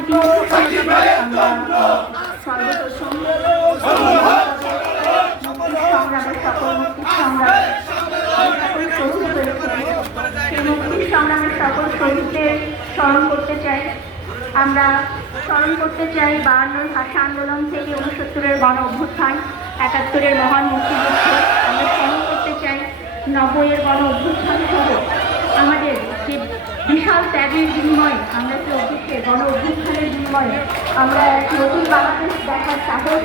ইতিমধ্যে আমরা সর্বপ্রথম সংগ্রামের সকল মুক্তির সংগ্রামের সকল শহীদদের স্মরণ করতে চাই। আমরা স্মরণ করতে চাই 52 ভাষা আন্দোলন থেকে 69-এর গণ অভ্যুত্থান, 71-এর মহান মুক্তিযুদ্ধ। আমরা স্মরণ করতে চাই 90-এর গণ অভ্যুত্থান সহ আমাদের যে বিশাল ত্যাগের বিনিময়ে আমরা যে গণ অভ্যুত্থানের বিনিময়ে আমরা এক নতুন বাংলাদেশ দেখার সাহস